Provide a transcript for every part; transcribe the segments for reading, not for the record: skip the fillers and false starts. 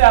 So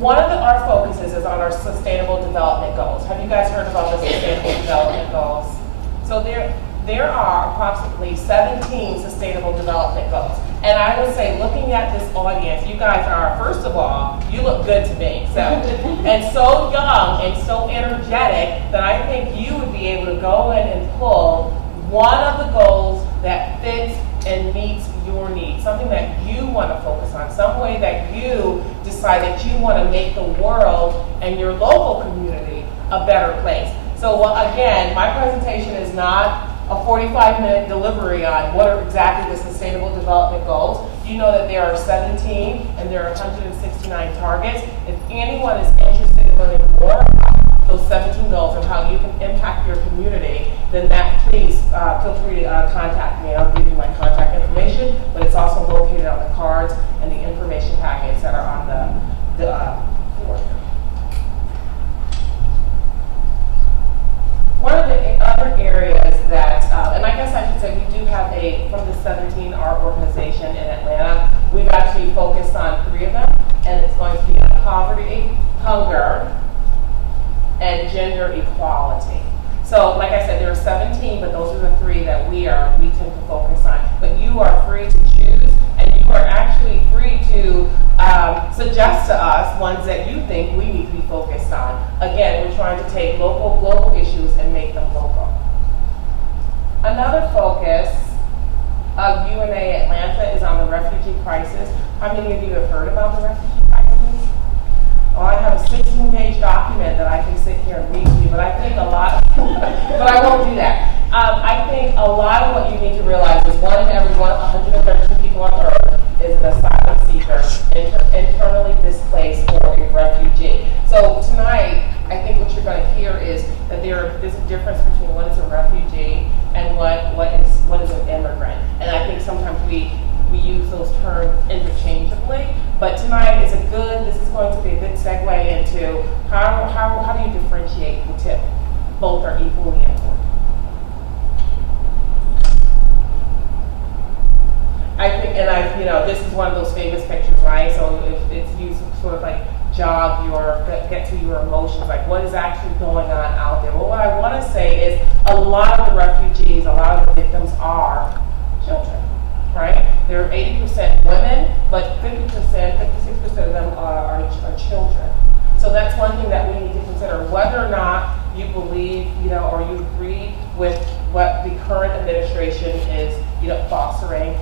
one of our focuses is on our sustainable development goals. Have you guys heard about the sustainable development goals? So there are approximately 17 sustainable development goals. And I would say, looking at this audience, you guys are, first of all, you look good to me. So, and so young and so energetic that I think you would be able to go in and pull one of the goals that fits and meets your needs, something that you want to focus on, some way that you decide that you want to make the world and your local community a better place. So again, my presentation is not a 45-minute delivery on what are exactly the sustainable development goals. You know that there are 17 and there are 169 targets. If anyone is interested in learning more about those 17 goals and how you can impact your community, then please feel free to contact me. I'll give you my contact information, but it's also located on the cards and the information packets that are on the board. One of the other areas that, and I guess I should say we do have from the 17, our organization in Atlanta, we've actually focused on 3 of them, and it's going to be on poverty, hunger, and gender equality. So like I said, there are 17, but those are the 3 that we tend to focus on. But you are free to choose, and you are actually free to suggest to us ones that you think we need to be focused on. Again, we're trying to take global issues and make them local. Another focus of UNA Atlanta is on the refugee crisis. How many of you have heard about the refugee crisis? Well, I have a 16-page document that I can sit here and read to you, but I think a lot, but I won't do that. I think a lot of what you need to realize is 1 in every 113 people on Earth is an asylum seeker, internally displaced, or a refugee. So tonight, I think what you're going to hear is that there's a difference between what is a refugee and what is an immigrant. And I think sometimes we use those terms interchangeably. But tonight this is going to be a good segue into how do you differentiate the tip? Both are equally important. I think, this is one of those famous pictures, right? So it's used to sort of like get to your emotions, like what is actually going on out there. Well, what I want to say is a lot of the refugees, a lot of the victims are children, right? They're 80% women, but 56% of them are children. So that's one thing that we need to consider, whether or not you believe, or you agree with what the current administration is, fostering.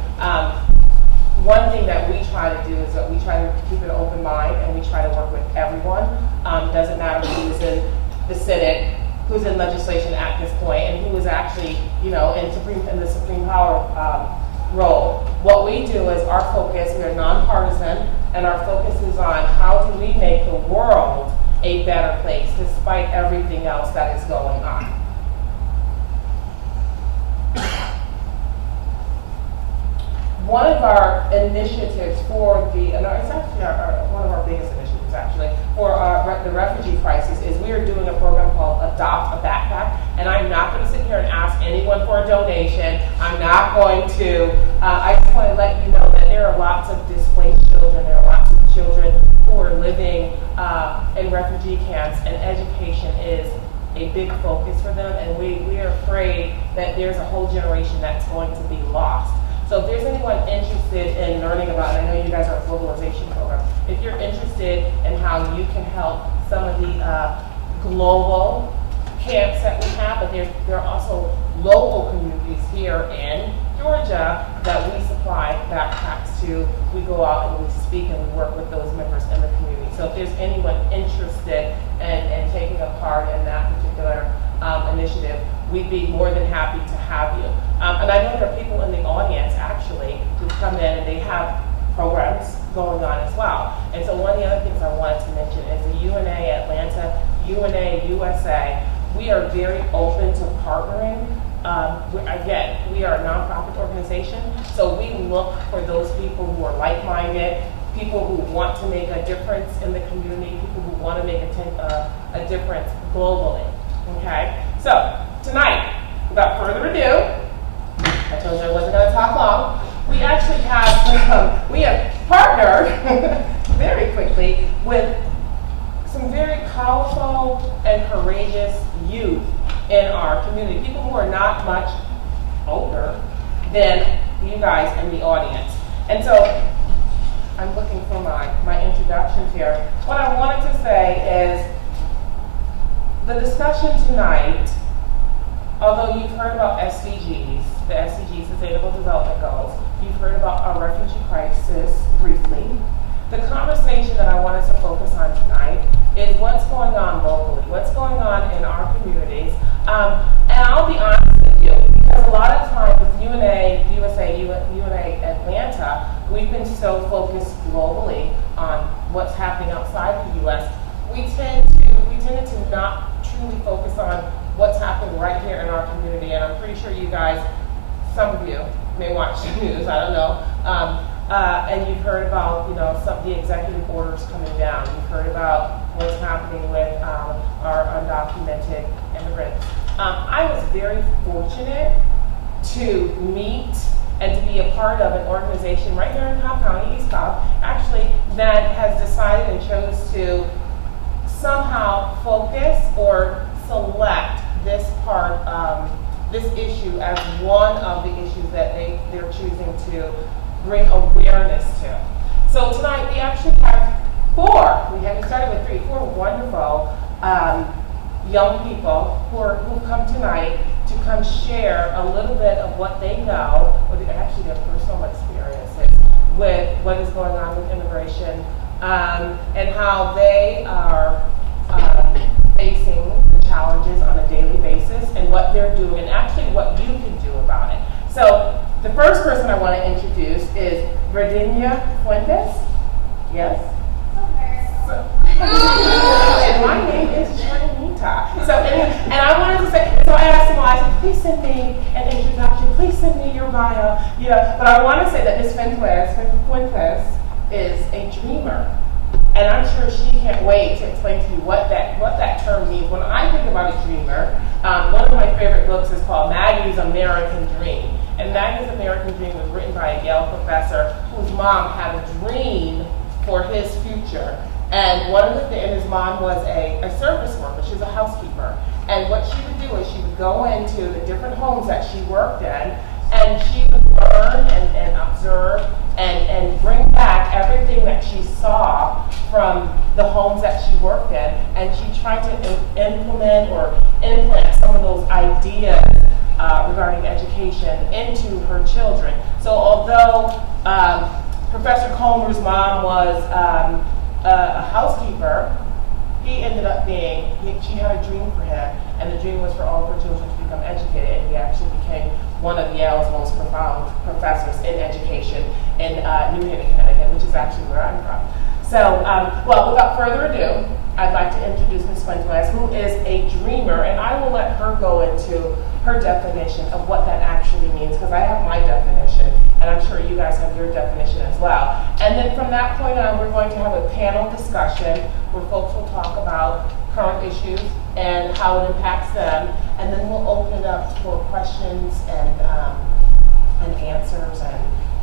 One thing that we try to do is that we try to keep an open mind and we try to work with everyone. Doesn't matter who's in the Senate, who's in legislation at this point, and who is actually, in the Supreme Power role. What we do is our focus, we are nonpartisan, and our focus is on how do we make the world a better place despite everything else that is going on. One of our initiatives it's actually one of our biggest initiatives actually, for the refugee crisis is we are doing a program called Adopt a Backpack. And I'm not going to sit here and ask anyone for a donation. I'm not going to, I just want to let you know that there are lots of displaced children. There are lots of children who are living in refugee camps, and education is a big focus for them. And we are afraid that there's a whole generation that's going to be lost. So if there's anyone interested in learning about, and I know you guys are a globalization program, if you're interested in how you can help some of the global camps that we have, but there are also local communities here in Georgia that we supply backpacks to. We go out and we speak and we work with those members in the community. So if there's anyone interested in taking a part in that particular initiative, we'd be more than happy to have you. And I know there are people in the audience actually who come in and they have programs going on as well. And so one of the other things I wanted to mention is the UNA Atlanta, UNA USA, we are very open to partnering. Again, we are a nonprofit organization, so we look for those people who are like-minded, people who want to make a difference in the community, people who want to make a difference globally. Okay? So, tonight, without further ado, I told you I wasn't going to talk long. We actually have partnered quickly with some very powerful and courageous youth in our community, people who are not much older than you guys in the audience. And so I'm looking for my introductions here. What I wanted to say is the discussion tonight, although you've heard about SDGs, the SDGs, Sustainable Development Goals, you've heard about our refugee crisis briefly. The conversation that I want us to focus on tonight is what's going on locally, what's going on in our communities. And I'll be honest with you, because a lot of times with UNA, USA, UNA Atlanta, we've been so focused globally on what's happening outside the US, we tended to not truly focus on what's happening right here in our community. And I'm pretty sure you guys, some of you may watch the news, I don't know. And you've heard about, some of the executive orders coming down. You've heard about what's happening with our undocumented immigrants. I was very fortunate to meet and to be a part of an organization right here in Cobb County, East Cobb, actually, that has decided and chose to somehow focus or select this part, this issue as one of the issues that they're choosing to bring awareness to. So tonight we actually have we started with four wonderful young people who come tonight to come share a little bit of what they know, or actually their personal experiences with what is going on with immigration, and how they are facing the challenges on a daily basis and what they're doing and actually what you can do about it. So the first person I want to introduce is Virginia Fuentes. Yes? And my name is Trinita. So and I wanted to say, so I asked him, I said, please send me an introduction, please send me your bio. But I want to say that Ms. Fuentes is a dreamer. And I'm sure she can't wait to explain to you what that term means. When I think about a dreamer, one of my favorite books is called Maggie's American Dream. And Maggie's American Dream was written by a Yale professor whose mom had a dream for his future. And and his mom was a service worker. She was a housekeeper. And what she would do is she would go into the different homes that she worked in, and she would learn and observe and bring back everything that she saw from the homes that she worked in, and she tried to implement or implant some of those ideas regarding education into her children. So although Professor Comer's mom was a housekeeper, he ended up she had a dream for him, and the dream was for all of her children to become educated, and he actually became one of Yale's most profound professors in education in New Haven, Connecticut, which is actually where I'm from. So, without further ado, I'd like to introduce Ms. Fuentes, who is a dreamer, and I will let her go into her definition of what that actually means, because I have my definition, and I'm sure you guys have your definition as well. And then from that point on, we're going to have a panel discussion where folks will talk about current issues and how it impacts them, and then we'll open it up for questions and answers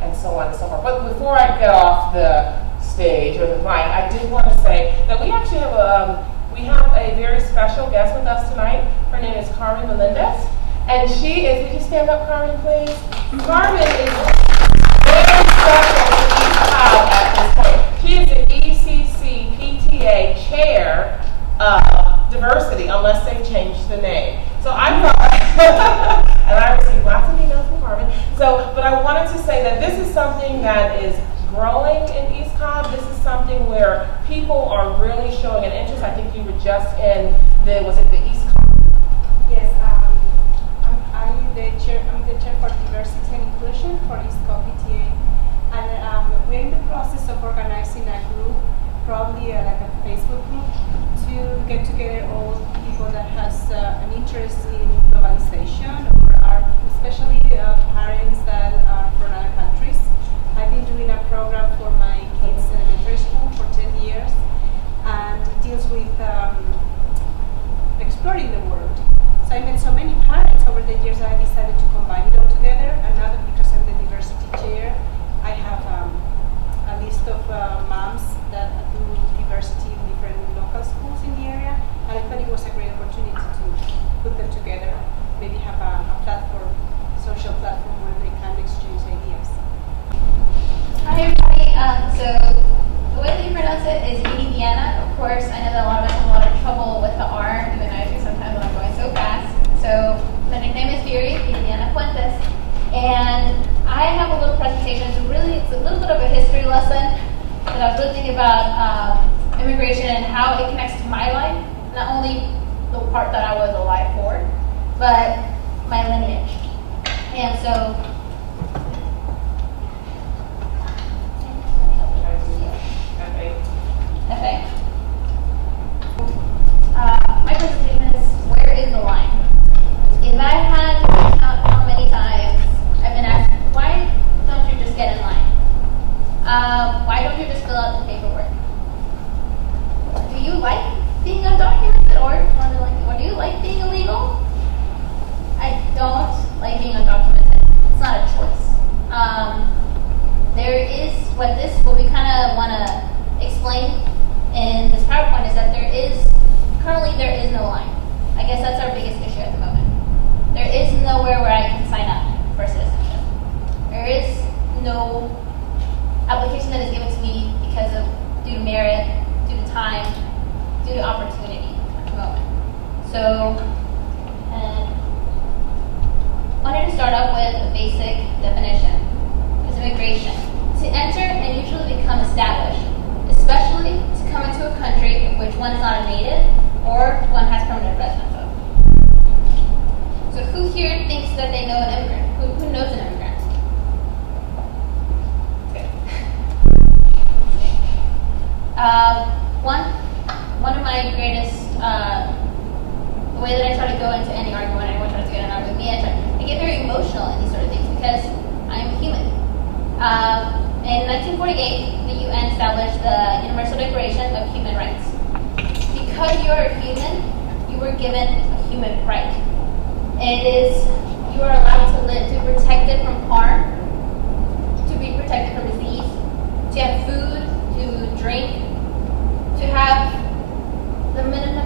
and so on and so forth. But before I get off the stage or the mic, I did want to say that we actually have a very special guest with us tonight. Her name is Carmen Melendez, and she is. Would you stand up, Carmen, please? Carmen is very special to East Cobb at this point. She is the ECC PTA chair of diversity, unless they changed the name. So I thought, and I received lots of emails from Carmen. But I wanted to say that this is something that is growing in East Cobb. This is something where people are really showing an interest. I think you were just in the East Cobb? Yes, I'm the chair for diversity and inclusion for East Cobb PTA, and we're in the process of organizing a group, probably like a Facebook group, to get together all people that has an interest in think about immigration and how it connects to my life, not only the part that I was alive for, but my lineage. And so, FA. My presentation is, where is the line? If I had to count how many times I've been asked, why don't you just get in line? Why don't you just fill out the paperwork? Do you like being undocumented, or do you like being illegal? I don't like being undocumented. It's not a choice. There is what we kind of want to explain in this PowerPoint is that currently there is no line. I guess that's our biggest issue at the moment. There is nowhere where I can sign up for citizenship. There is no application that is given to me due to merit, due to time, due to opportunity at the moment. So, wanted to start off with a basic definition. It's immigration. To enter and usually become established, especially to come into a country of which one is not a native or one has permanent residence of. So who here thinks that they know an immigrant? Who knows an immigrant? Good. One of my greatest, the way that I try to go into any argument, anyone tries to get an argument with me, I get very emotional in these sort of things because I am human. In 1948, the UN established the Universal Declaration of Human Rights. Because you are a human, you were given a human right. You are allowed to live, to be protected from harm, to be protected from disease, to have food, to drink, to have the minimum,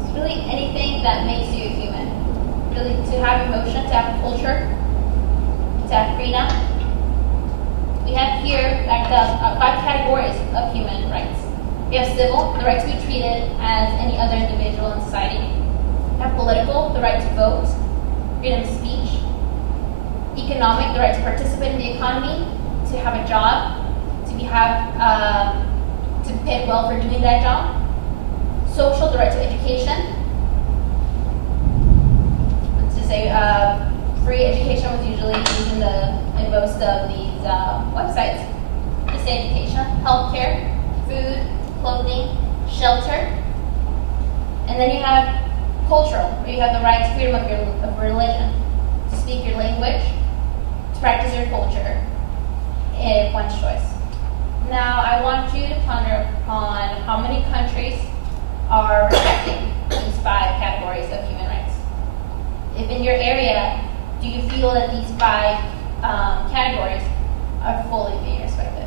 it's really anything that makes you a human. Really, to have emotion, to have culture, to have freedom. We have here backed up 5 categories of human rights. We have civil, the right to be treated as any other individual in society. We have political, the right to vote, freedom of speech. Economic, the right to participate in the economy, to have a job, to be paid well for doing that job. Social, the right to education. To say free education was usually used in most of these websites. Just say education, healthcare, food, clothing, shelter. And then you have cultural, where you have the right to freedom of religion, to speak your language, to practice your culture, if one's choice. Now, I want you to ponder upon how many countries are respecting these 5 categories of human rights. If in your area, do you feel that these 5 categories are fully being respected?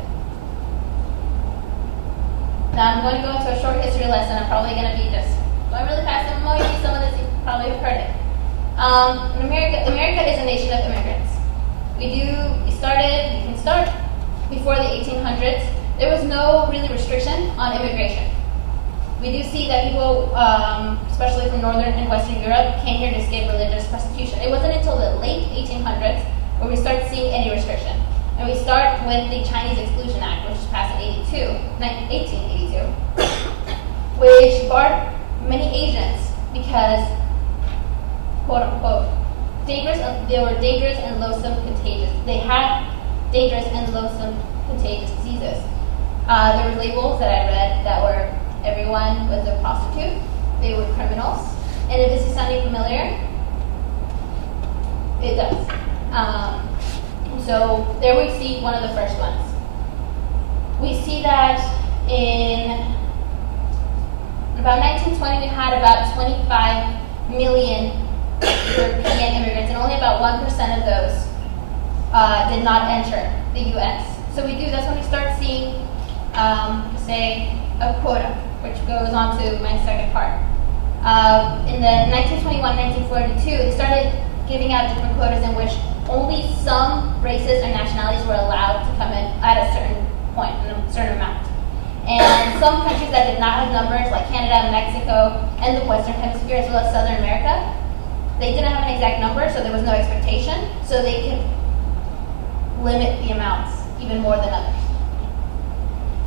Now, I'm going to go into a short history lesson. I'm probably going to be just going really fast. And maybe some of this you probably have heard it. America is a nation of immigrants. You can start before the 1800s. There was no really restriction on immigration. We do see that people, especially from Northern and Western Europe, came here to escape religious persecution. It wasn't until the late 1800s where we start seeing any restriction. And we start with the Chinese Exclusion Act, which was passed in 1882, which barred many Asians because, quote unquote, they were dangerous and loathsome contagious. They had dangerous and loathsome contagious diseases. There were labels that I read that were everyone was a prostitute, they were criminals, and if this is sounding familiar, it does. So there we see one of the first ones. We see that in about 1920 we had about 25 million European immigrants, and only about 1% of those did not enter the U.S. So that's when we start seeing, say, a quota, which goes on to my second part. In the 1921-1942, they started giving out different quotas in which only some races or nationalities were allowed to come in at a certain point, a certain amount. And some countries that did not have numbers, like Canada, Mexico, and the Western Hemisphere, as well as Southern America, they didn't have an exact number, so there was no expectation. So they could limit the amounts even more than others.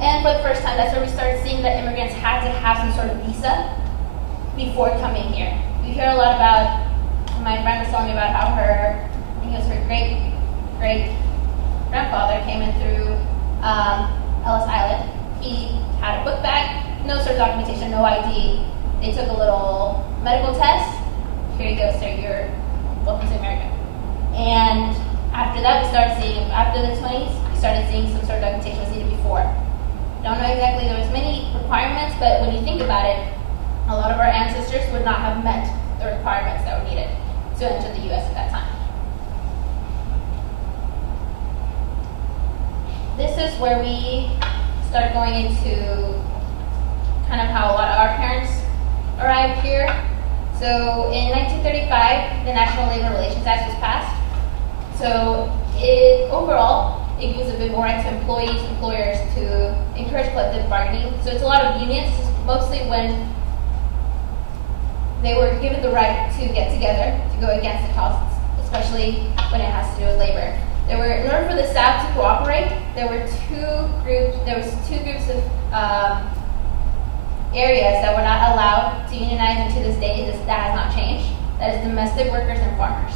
And for the first time, that's where we started seeing that immigrants had to have some sort of visa before coming here. We hear a lot about, my friend was telling me about how her, I think it was her great-great-grandfather came in through Ellis Island. He had a book bag, no sort of documentation, no ID. They took a little medical test. Here you go, sir, you're welcome to America. And after that, we started seeing, after the 20s, we started seeing some sort of documentation was needed before. Don't know exactly, there was many requirements, but when you think about it, a lot of our ancestors would not have met the requirements that were needed to enter the U.S. at that time. This is where we start going into kind of how a lot of our parents arrived here. So in 1935, the National Labor Relations Act was passed. So overall, it gives a bit more right to employees, employers to encourage collective bargaining. So it's a lot of unions, mostly when they were given the right to get together to go against the costs, especially when it has to do with labor. In order for the South to cooperate, there was two groups of areas that were not allowed to unionize, and to this day, that has not changed. That is domestic workers and farmers.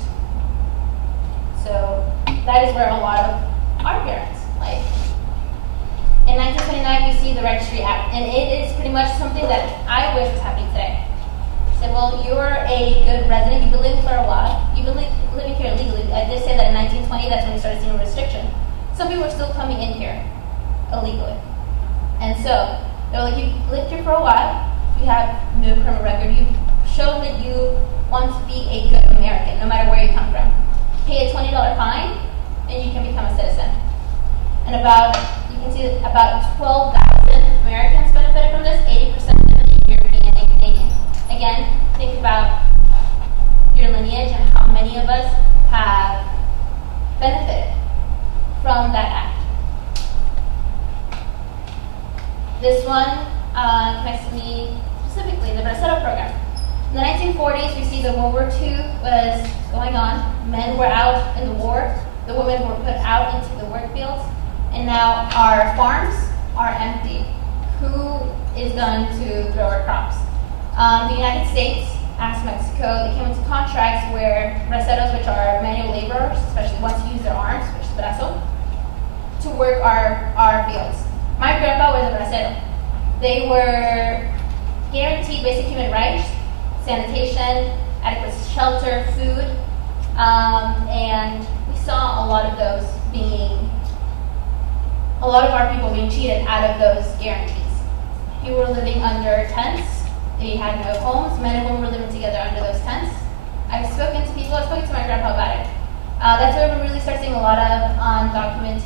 So that is where a lot of our parents, like, in 1929, we see the Registry Act, and it is pretty much something that I wish was happening today. Said, well, you're a good resident, you've been living for a while, you've been living here illegally. I did say that in 1920, that's when we started seeing a restriction. Some people are still coming in here illegally. And so, they're like, you've lived here for a while, you have no criminal record, you've shown that you want to be a good American, no matter where you come from. Pay a $20 fine, and you can become a citizen. And you can see that about 12,000 Americans benefited from this, 80% of them being European and Canadian. Again, think about your lineage and how many of us have benefited from that act. This one connects to me specifically, the Bracero program. In the 1940s, we see that World War II was going on. Men were out in the war. The women were put out into the work fields. And now our farms are empty. Who is going to grow our crops? The United States asked Mexico, they came into contracts where braceros, which are manual laborers, especially ones who use their arms, which is brazo, to work our fields. My grandpa was a bracero. They were guaranteed basic human rights, sanitation, adequate shelter, food, and we saw a lot of our people being cheated out of those guarantees. People were living under tents. They had no homes. Men and women were living together under those tents. I've spoken to people. I've spoken to my grandpa about it. That's where we really start seeing a lot of documented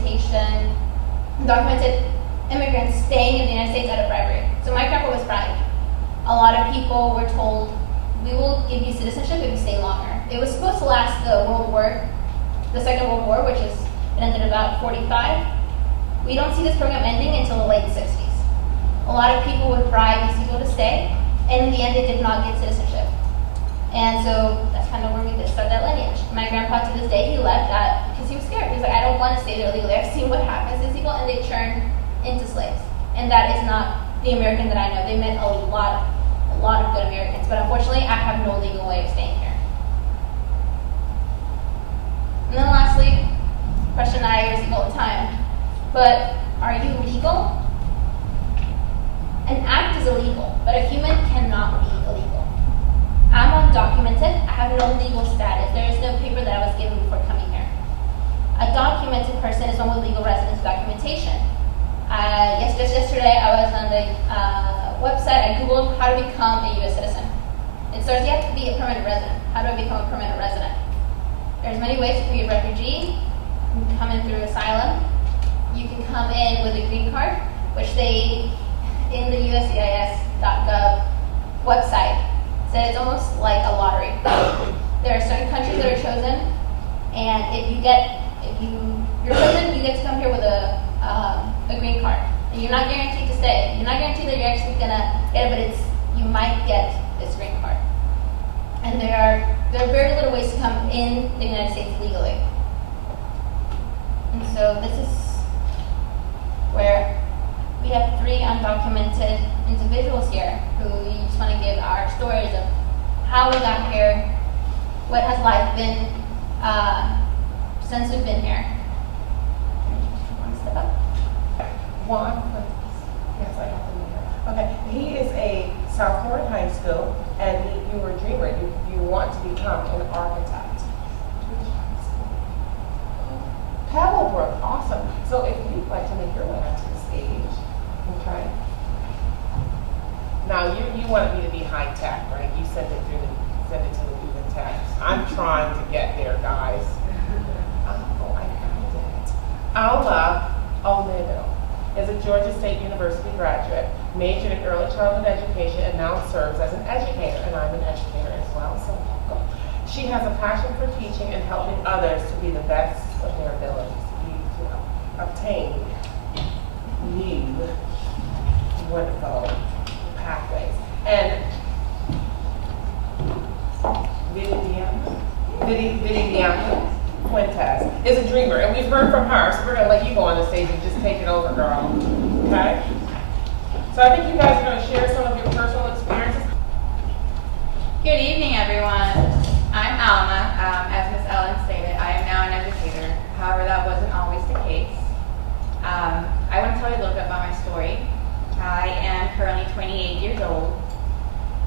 immigrants staying in the United States out of bribery. So my grandpa was bribed. A lot of people were told, we will give you citizenship if you stay longer. It was supposed to last the Second World War, which it ended about 45. We don't see this program ending until the late 60s. A lot of people would bribe these people to stay, and in the end, they did not get citizenship. And so that's kind of where we did start that lineage. My grandpa, to this day, he left that because he was scared. He was like, I don't want to stay there illegally. I've seen what happens to these people, and they turn into slaves. And that is not the American that I know. They met a lot of good Americans, but unfortunately, I have no legal way of staying here. And then lastly, question I receive all the time, but are you legal? An act is illegal, but a human cannot be illegal. I'm undocumented. I have no legal status. There is no paper that I was given before coming here. A documented person is one with legal residence documentation. Just yesterday, I was on the website. I googled how to become a U.S. citizen. It starts, you have to be a permanent resident. How do I become a permanent resident? There's many ways to be a refugee. You can come in through asylum. You can come in with a green card, which they, in the USCIS.gov website, said it's almost like a lottery. There are certain countries that are chosen, and if you're chosen, you get to come here with a green card. And you're not guaranteed to stay. You're not guaranteed that you're actually gonna get it, but you might get this green card. And there are very little ways to come in the United States legally. And So this is where we have 3 undocumented individuals here who each want to give our stories of how we got here, what has life been since we've been here. Want to step up? Juan, yes, I got the name. Okay, he is a sophomore in high school, and you were a dreamer. You want to become an architect. Pebblebrook, awesome. So if you'd like to make your way onto the stage, okay. Now you wanted me to be high tech, right? You sent it to the text. I'm trying to get there, guys. Oh, I found it. Alma Olmedo is a Georgia State University graduate, majored in early childhood education, and now serves as an educator, and I'm an educator as well, so welcome. She has a passion for teaching and helping others to be the best of their abilities, to obtain new wonderful pathways. And Viviana Fuentes is a dreamer, and we've heard from her, so we're going to let you go on the stage and just take it over, girl. Okay? So I think you guys are going to share some of your personal experiences. Good evening, everyone. I'm Alma. As Ms. Ellen stated, I am now an educator. However, that wasn't always the case. I want to tell you a little bit about my story. I am currently 28 years old.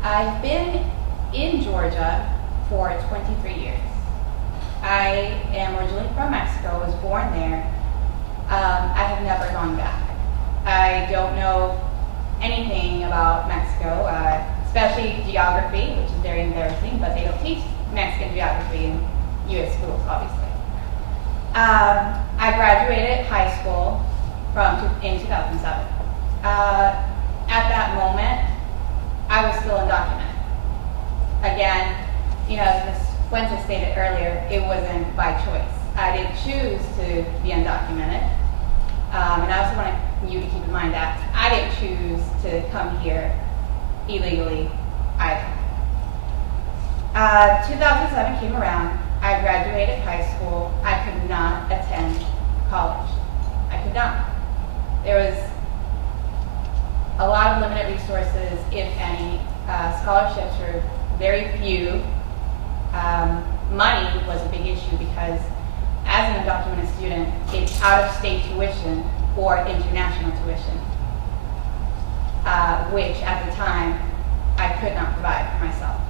I've been in Georgia for 23 years. I am originally from Mexico, was born there. I have never gone back. I don't know anything about Mexico, especially geography, which is very embarrassing, but they don't teach Mexican geography in U.S. schools, obviously. I graduated high school in 2007. At that moment, I was still undocumented. Again, as Ms. Fuentes stated earlier, it wasn't by choice. I didn't choose to be undocumented. And I also want you to keep in mind that I didn't choose to come here illegally either. 2007 came around. I graduated high school. I could not attend college. I could not. There was a lot of limited resources, if any. Scholarships were very few. Money was a big issue because as an undocumented student, it's out-of-state tuition or international tuition, which at the time I could not provide for myself.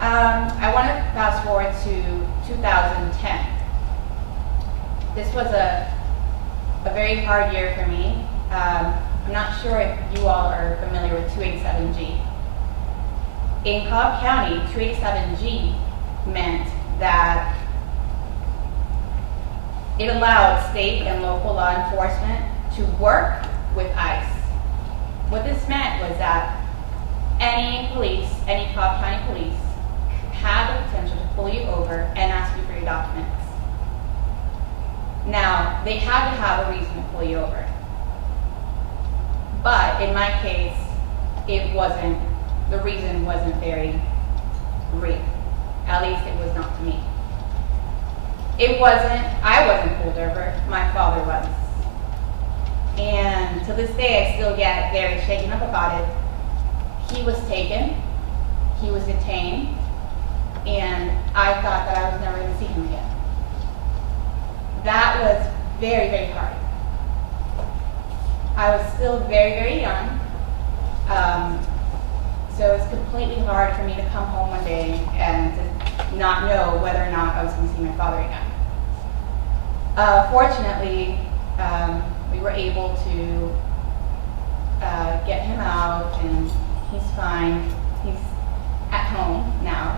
I want to fast forward to 2010. This was a very hard year for me. I'm not sure if you all are familiar with 287G. In Cobb County, 287G meant that it allowed state and local law enforcement to work with ICE. What this meant was that any Cobb County police had the potential to pull you over and ask you for your documents. Now, they had to have a reason to pull you over. But in my case, the reason wasn't very real. At least it was not to me. I wasn't pulled over, my father was. And to this day, I still get very shaken up about it. He was taken, he was detained, and I thought that I was never going to see him again. That was very, very hard. I was still very, very young. So it was completely hard for me to come home one day and to not know whether or not I was going to see my father again. Fortunately, we were able to get him out, and he's fine. He's at home now.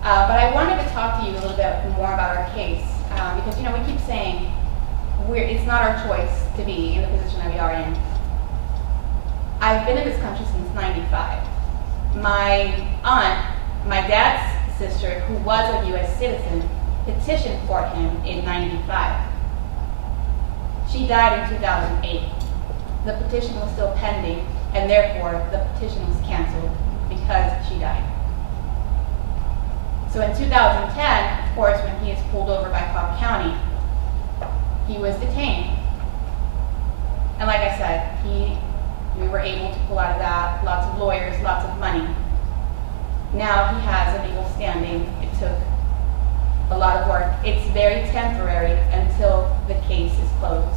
But I wanted to talk to you a little bit more about our case because we keep saying it's not our choice to be in the position that we are in. I've been in this country since '95. My aunt, my dad's sister, who was a U.S. citizen, petitioned for him in '95. She died in 2008. The petition was still pending, and therefore the petition was canceled because she died. So in 2010, of course, when he is pulled over by Cobb County, he was detained. And like I said, we were able to pull out of that, lots of lawyers, lots of money. Now he has a legal standing. It took a lot of work. It's very temporary until the case is closed.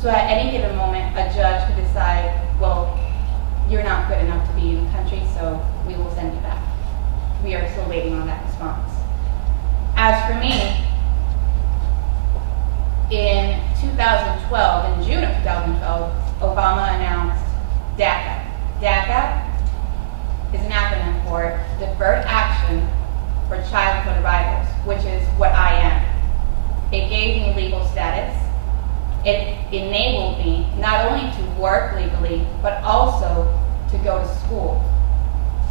So at any given moment, a judge could decide, well, you're not good enough to be in the country, so we will send you back. We are still waiting on that response. As for me, in 2012, in June of 2012, Obama announced DACA. DACA is an acronym for Deferred Action for Childhood Arrivals, which is what I am. It gave me legal status. It enabled me not only to work legally, but also to go to school.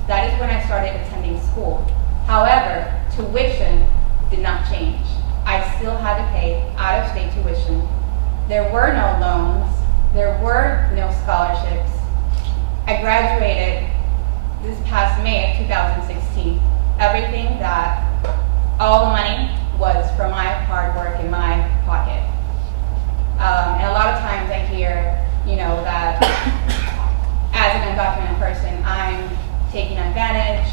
That is when I started attending school. However, tuition did not change. I still had to pay out-of-state tuition. There were no loans. There were no scholarships. I graduated this past May of 2016. Everything that, all the money was from my hard work in my pocket. And a lot of times I hear, that as an undocumented person, I'm taking advantage.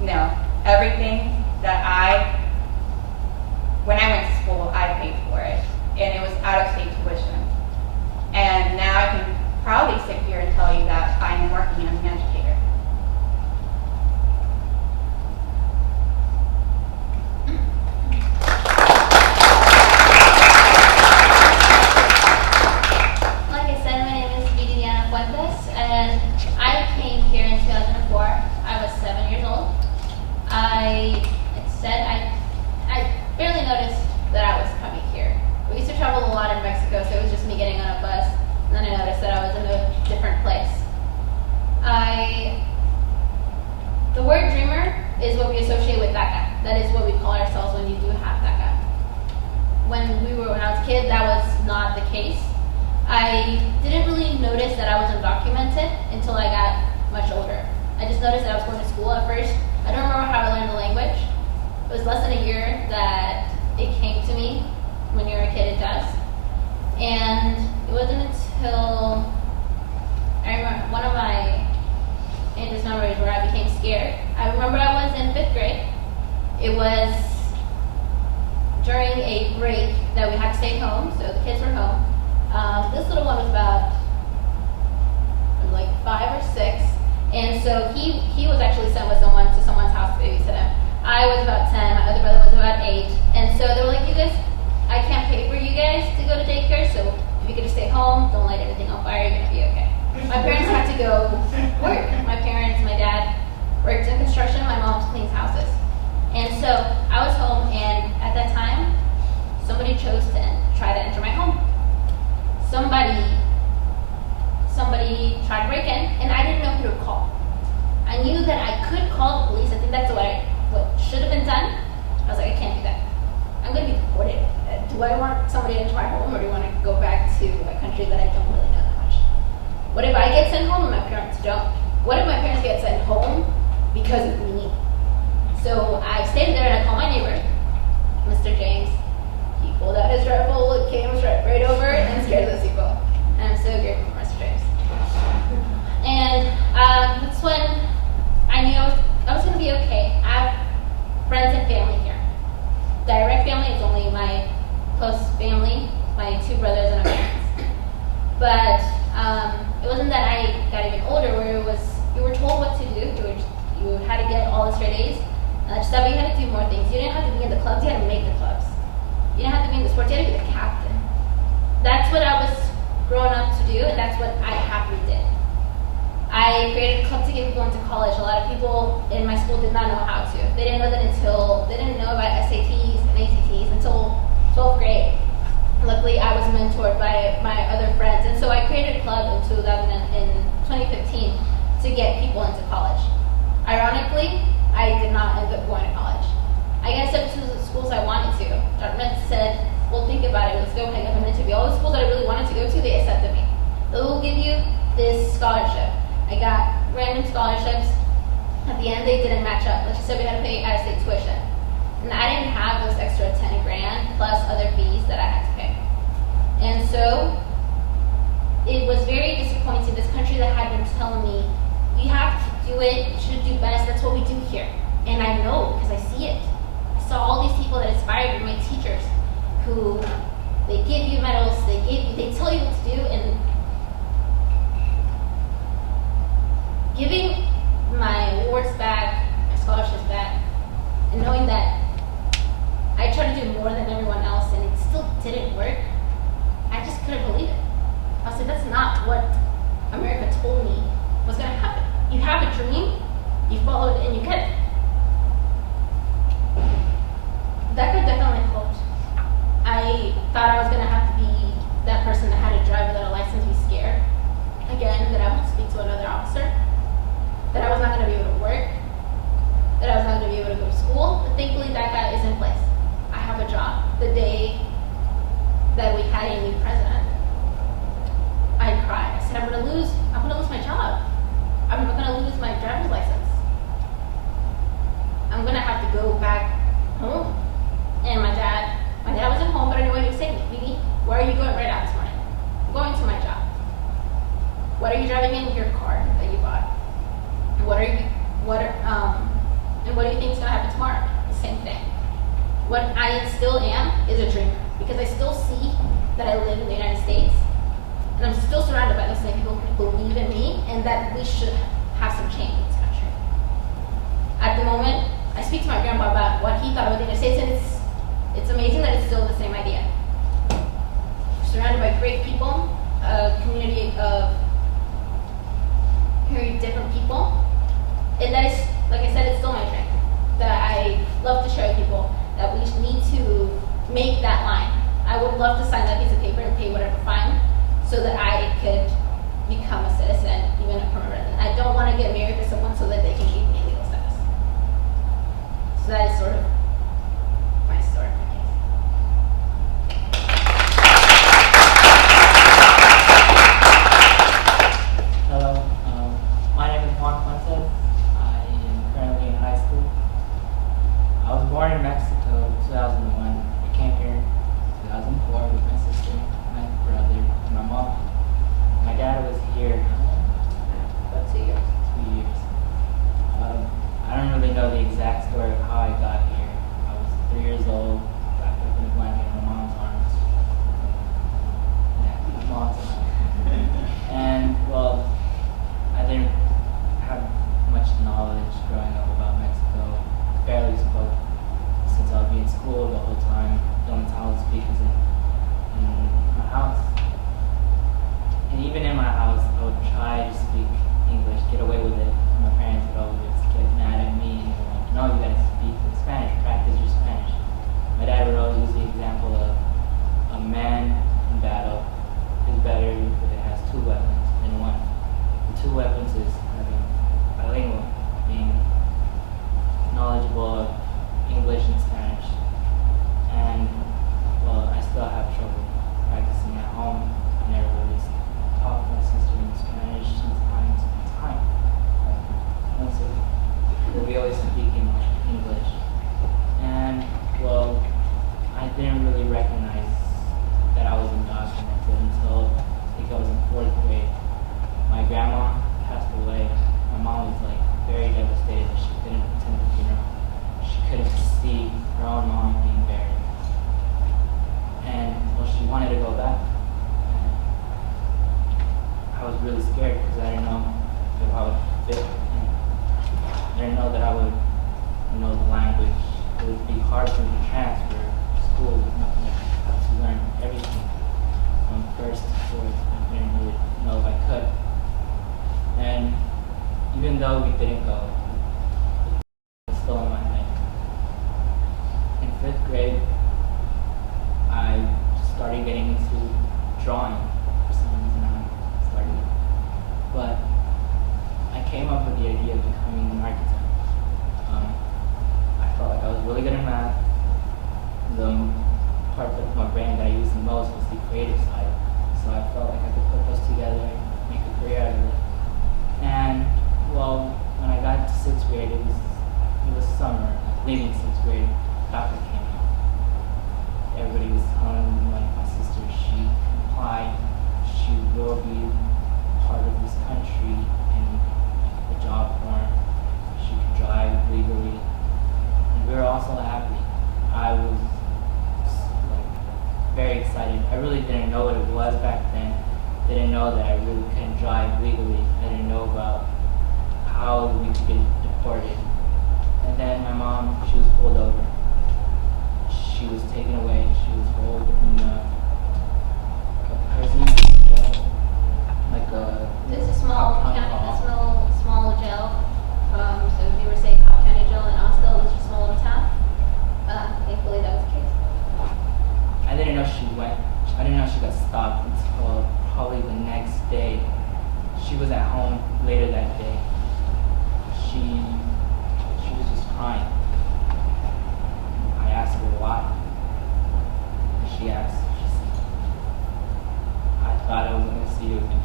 No, everything that when I went to school, I paid for it, and it was out-of-state tuition. And now I can proudly sit here and tell you that I am working as an educator. Like I said, my name is Viridiana Fuentes, and I came here in 2004. I was 7 years old. I barely noticed that I was coming here. We used to travel a lot in Mexico, so it was just me getting on a bus, and then I noticed that I was in a different place. The word dreamer is what we associate with DACA. That is what we call ourselves when you do have DACA. When I was a kid, that was not the case. I didn't really notice that I was undocumented until I got much older. I just noticed that I was going to school at first. I don't remember how I learned the language. It was less than a year that it came to me. When you're a kid, it does. And it wasn't until I remember one of my faintest memories where I became scared. I remember I was in 5th grade. It was during a break that we had to stay home, so the kids were home. This little one was about like 5 or 6, and so he was actually sent with someone to someone's house to babysit him. I was about 10, my other brother was about 8, and so they were like, you guys, I can't pay for you guys to go to daycare, so if you could just stay home, don't light anything on fire, you're gonna be okay. My parents had to go work. My dad worked in construction, my mom cleans houses. And so I was home, and at that time, somebody chose to try to enter my home. Somebody tried to break in, and I didn't know who to call. I knew that I could call the police. I think that's what should have been done. I was like, I can't do that. I'm going to be deported. Do I want somebody to enter my home, or do I want to go back to a country that I don't really know that much? What if I get sent home and my parents don't? What if my parents get sent home because of me? So I stayed there and I called my neighbor, Mr. James. He pulled out his rifle, came right over, and scared those people. And I'm so grateful for Mr. James. And that's when I knew I was going to be okay. I have friends and family here. Direct family is only my close family, my 2 brothers and a parents. But it wasn't that I got even older where it was, you were told what to do. You had to get all the straight A's. And stuff, you had to do more things. You didn't have to be in the clubs, you had to make the clubs. You didn't have to be in the sports, you had to be the captain. That's what I was growing up to do, and that's what I happily did. I created a club to get people into college. A lot of people in my school did not know how to. They didn't know about SATs and ACTs until 12th grade. Luckily, I was mentored by my other friends, and so I created a club in 2015 to get people into college. Ironically, I did not end up going to college. I got accepted to the schools I wanted to. Dartmouth said, well, think about it, let's go hang up an interview. All the schools that I really wanted to go to, they accepted me. They will give you this scholarship. I got random scholarships. At the end, they didn't match up. Like I said, we had to pay out-of-state tuition. And I didn't have those extra 10 grand plus other fees that I had to pay. that had been telling me, you have to do it, you should do best, that's what we do here. And I know, because I see it. I saw all these people that inspired me, my teachers, who they give you medals, they tell you what to do, and giving my awards back, my scholarships back, and knowing that I tried to do more than everyone else and it still didn't work, I just couldn't believe it. I was like, that's not what America told me was gonna happen. You have a dream, you follow it, and you get it. That could definitely helped. I thought I was gonna have to be that person that had to drive without a license, be scared. Again, that I would speak to another officer. That I was not gonna be able to work. That I was not gonna be able to go to school. But thankfully that guy is in place. I have a job. The day that we had a new president, I cried. I said, I'm gonna lose my job. I'm gonna lose my driver's license. I'm gonna have to go back home. And my dad wasn't home, but I knew what he was saying. Vivi, where are you going right now this morning? I'm going to my job. What are you driving in your car that you bought? And what do you think is gonna happen tomorrow? The same thing. What I still am is a dreamer, because I still see that I live in the United States, and I'm still surrounded by those same people who believe in me, and that we should have some change in this country. At the moment, I speak to my grandpa about what he thought of the United States, and it's amazing that it's still the same idea. We're surrounded by great people, a community of very different people, and that is, like I said, it's still my dream. That I love to share with people, that we need to make that line. I would love to sign that piece of paper and pay whatever fine so that I could become a citizen, even a permanent resident. I don't want to get married to someone so that they can give me legal status. So that is sort of my story. Hello, my name is Juan Fuentes. I am currently in high school. I was born in Mexico in 2001. I came here in 2004 with my sister, my brother, and my mom. My dad was here about 2 years. 2 years. I don't really know the exact story of how I got here. I was 3 years old, wrapped up in a blanket in my mom's arms. Yeah, my mom's arms. And well, I didn't have much knowledge growing up about Mexico. Barely spoke since I would be in school the whole time. The only time I would speak is in my house. And even in my house, I would try to speak English, get away with it. My parents would always get mad at me and like, no, you gotta speak Spanish, practice your Spanish. My dad would always use the example of a man in battle is better if it has 2 weapons than 1. The 2 weapons is having bilingual, being knowledgeable of English and Spanish. And well, I still have trouble practicing at home. I never really talk to my sister in Spanish since time. Once a week, we always speak in English. And well, I didn't really recognize that I was undocumented until I think I was in 4th grade. My grandma passed away. My mom was like very devastated that she couldn't attend the funeral. She couldn't see her own mom being buried. And well, she wanted to go back. And I was really scared because I didn't know if I would fit in. I didn't know that I would know the language. It would be hard for me to transfer school. I have to learn everything from 1st to 4th. I didn't really know if I could. And even though we didn't go, it's still in my head. In 5th grade, I started getting into drawing. For some reason, I started. But I came up with the idea of becoming an architect. I felt like I was really good in math. The part of my brain that I used the most was the creative side. So I felt like I could put those together and make a career out of it. And well, when I got to 6th grade, it was summer, leaving 6th grade, DACA came out. Everybody was telling me, like my sister, she applied, she will be part of this country. was back then. Didn't know that I really couldn't drive legally. I didn't know about how we could get deported. And then my mom, she was pulled over. She was taken away. She was rolled in a prison, like a It's a small Cobb county, Hall. small jail. So if you were saying Cobb County Jail in Austell, which is a small little town, thankfully that was the case. I didn't know she went. I didn't know she got stopped until probably the next day. She was at home later that day. She was just crying. I asked her why. And she said, I thought I wasn't gonna see you again.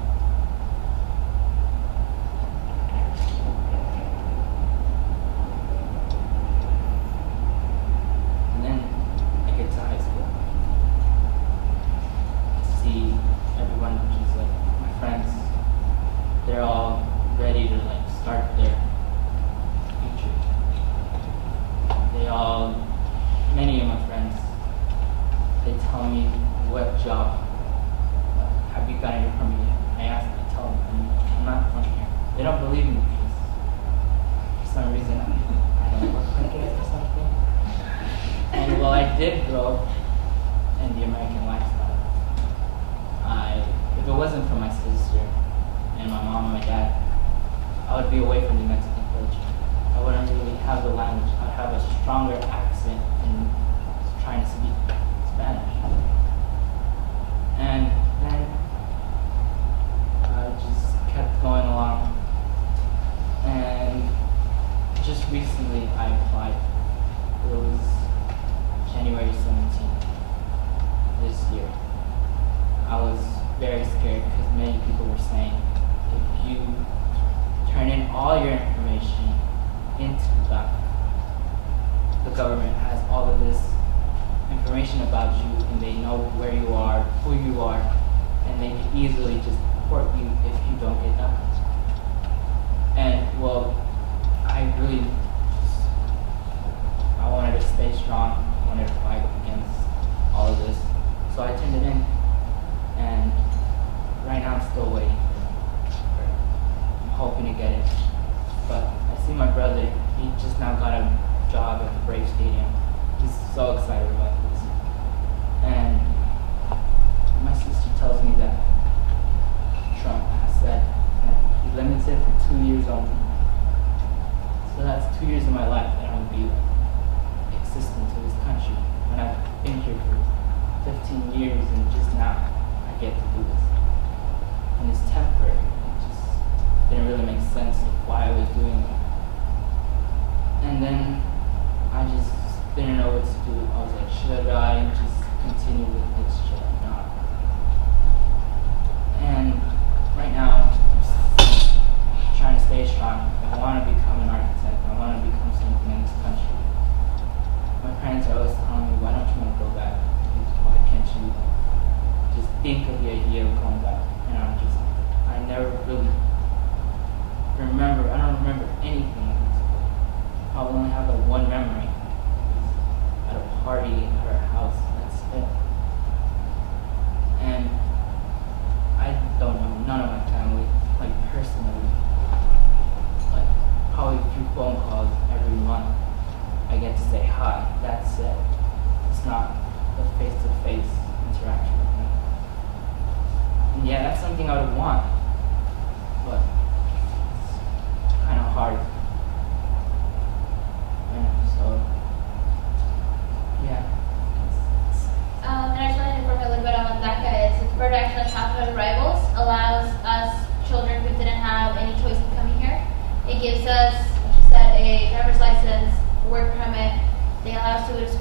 And then I get to high school. See everyone, just like my friends, they're all ready to like start their future. Many of my friends, they tell me what job, have you gotten your permit yet? I ask them, I tell them, I'm not from here. They don't believe me because for some reason I don't look like it or something. And while I did grow up in the American lifestyle, if it wasn't for my sister and my mom and my dad, I would be away from the Mexican culture. I wouldn't really have the language. I'd have a stronger accent in trying to speak Spanish. And then I just kept going along. And just recently I applied. It was January 17th this year. I was very scared because many people were saying if you turn in all your information into DACA, the government has all of this information about you and they know where you are, who you are, and they can easily just deport you if you don't get DACA. And well, I wanted to stay strong, I wanted to fight against all of this. So I turned it in, and right now I'm still waiting. I'm hoping to get it. But I see my brother, he just now got a job at the Brave Stadium. He's so excited about this. And my sister tells me that Trump has said that he limits it for 2 years only. So that's 2 years of my life that I'm going to be existing to this country when I've been here for 15 years and just now I get to do this. And it's temporary. It just didn't really make sense of why I was doing it. And then I just didn't know what to do. I was like, should I just continue with this? Should I not? And right now, I'm just trying to stay strong. I want to become an architect. I want to become something in this country. My parents are always telling me, why don't you want to go back? Why can't you just think of the idea of going back? And I never really remember, I don't remember anything in this school. I only have like one memory. At a party at our house, that's it. And I don't know none of my family, like personally. Like probably through phone calls every month, I get to say hi, that's it. It's not a face-to-face interaction with them. And yeah, that's something I would want, but it's kind of hard. And so, yeah. And I just wanted to inform you a little bit on DACA. It's deferred action on childhood arrivals, allows us children who didn't have any choice in coming here. It gives us, like you said, a driver's license, work permit. They allow us to go to